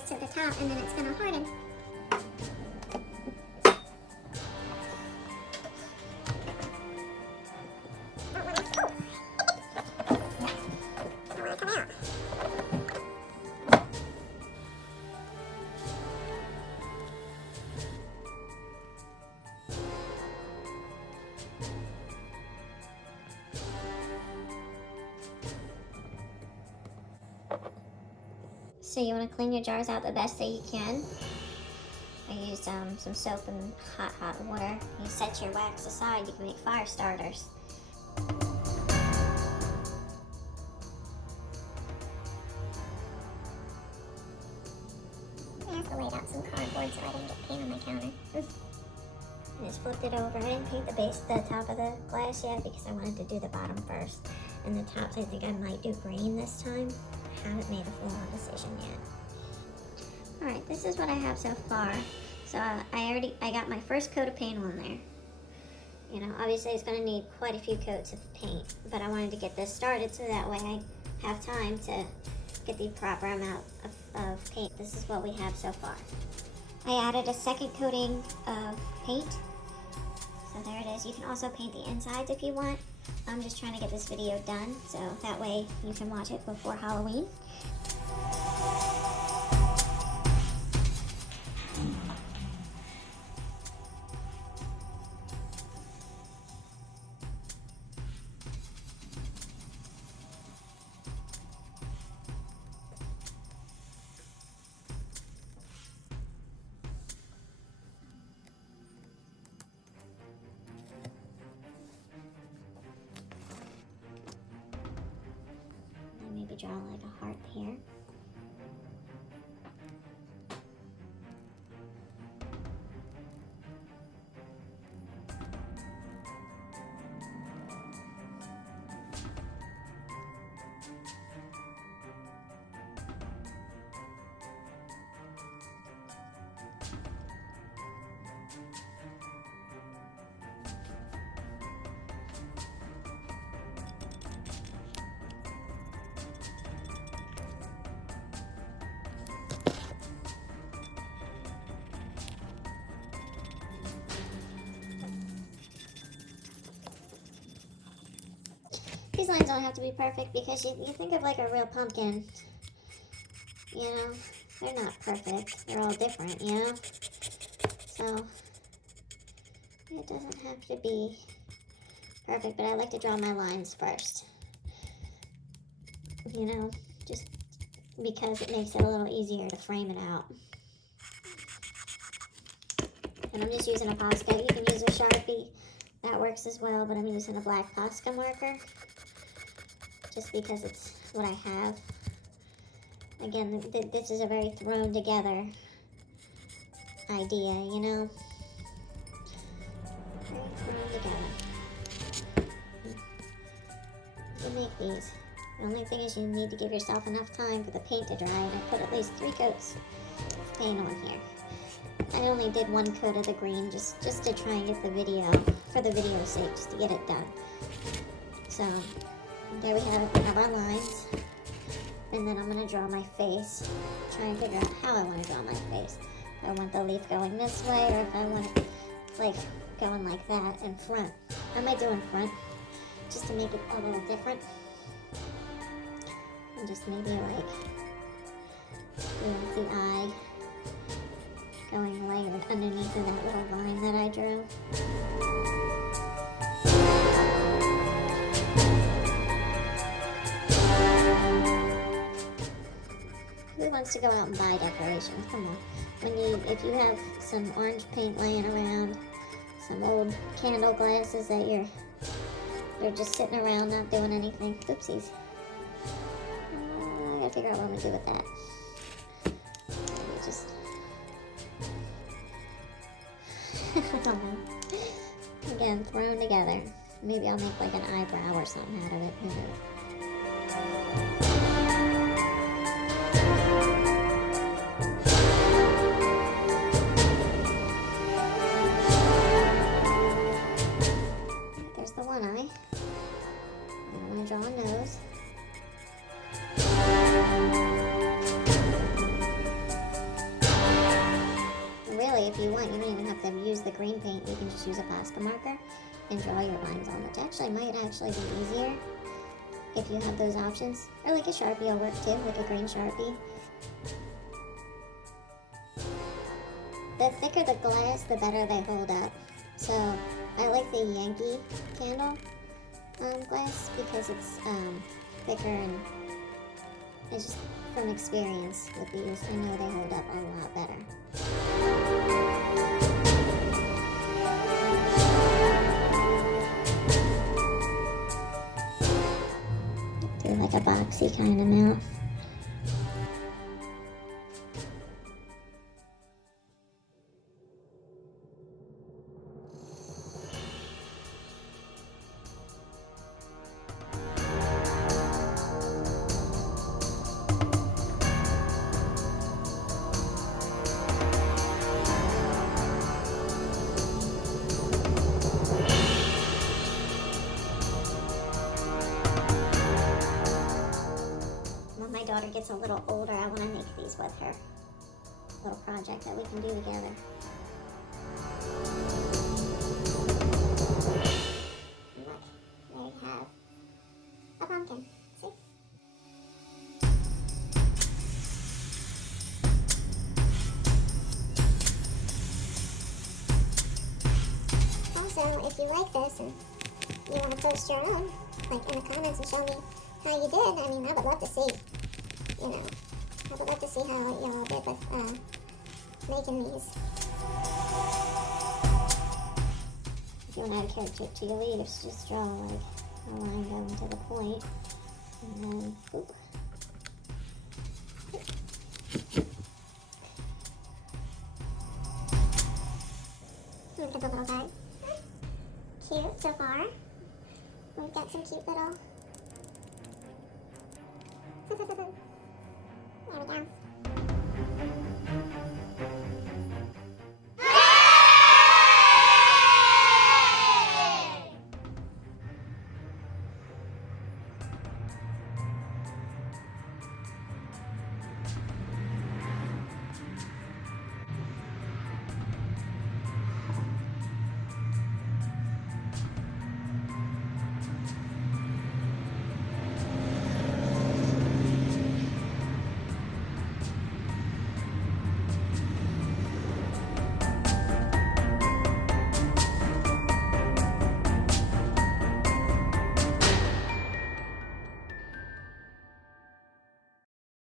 rise to the top and then it's going to harden. So you want to clean your jars out the best that you can. I used some soap and hot water. You set your wax aside, you can make fire starters. I also laid out some cardboard so I didn't get paint on my counter. I just flipped it over. I didn't paint the top of the glass yet because I wanted to do the bottom first. And the tops, I think I might do green this time. I haven't made a full-on decision yet. Alright, this is what I have so far. So I got my first coat of paint on there. You know, obviously it's going to need quite a few coats of paint, but I wanted to get this started so that way I have time to get the proper amount of paint. This is what we have so far. I added a second coating of paint. So there it is. You can also paint the insides if you want. I'm just trying to get this video done, so that way you can watch it before Halloween. Maybe draw like a heart here. These lines don't have to be perfect because you think of like a real pumpkin, you know, they're not perfect, they're all different, you know, so it doesn't have to be perfect, but I like to draw my lines first, you know, just because it makes it a little easier to frame it out. And I'm just using a Posca. You can use a Sharpie, that works as well, but I'm using a black Posca marker just because it's what I have. Again, this is a very thrown together idea, you know? Very thrown together. You make these. The only thing is you need to give yourself enough time for the paint to dry, and I put at least 3 coats of paint on here. I only did 1 coat of the green just to try and get the video, for the video's sake, just to get it done. So, there we have it. We have our lines. And then I'm going to draw my face. Try and figure out how I want to draw my face. If I want the leaf going this way, or if I want it, like, going like that in front. I might do in front, just to make it a little different. And just maybe, like, do the eye going like underneath of that little line that I drew. Who wants to go out and buy decorations? Come on. If you have some orange paint laying around, some old candle glasses that you're just sitting around not doing anything. Oopsies. I gotta figure out what I'm gonna do with that. Just I don't know. Again, thrown together. Maybe I'll make like an eyebrow or something out of it. Who knows? There's the one eye. And I'm going to draw a nose. just use a Posca marker and draw your lines on it. It actually might actually be easier if you have those options. Or like a Sharpie will work too, like a green Sharpie. The thicker the glass, the better they hold up. So I like the Yankee candle glass because it's thicker, and it's just from experience with these, I know they hold up a lot better. Do like a boxy kind of mouth. When my daughter gets a little older, I want to make these with her. Little project that we can do together. Look, there you have a pumpkin. See? Also, if you like this and you want to post your own, like in the comments, and show me how you did, I mean, I would love to see, you know, I would love to see how you all did with making these. If you want to add a character to your leaves, just draw like a line going to the point, and then, oop. Look at the little guys. Cute so far. We've got some cute little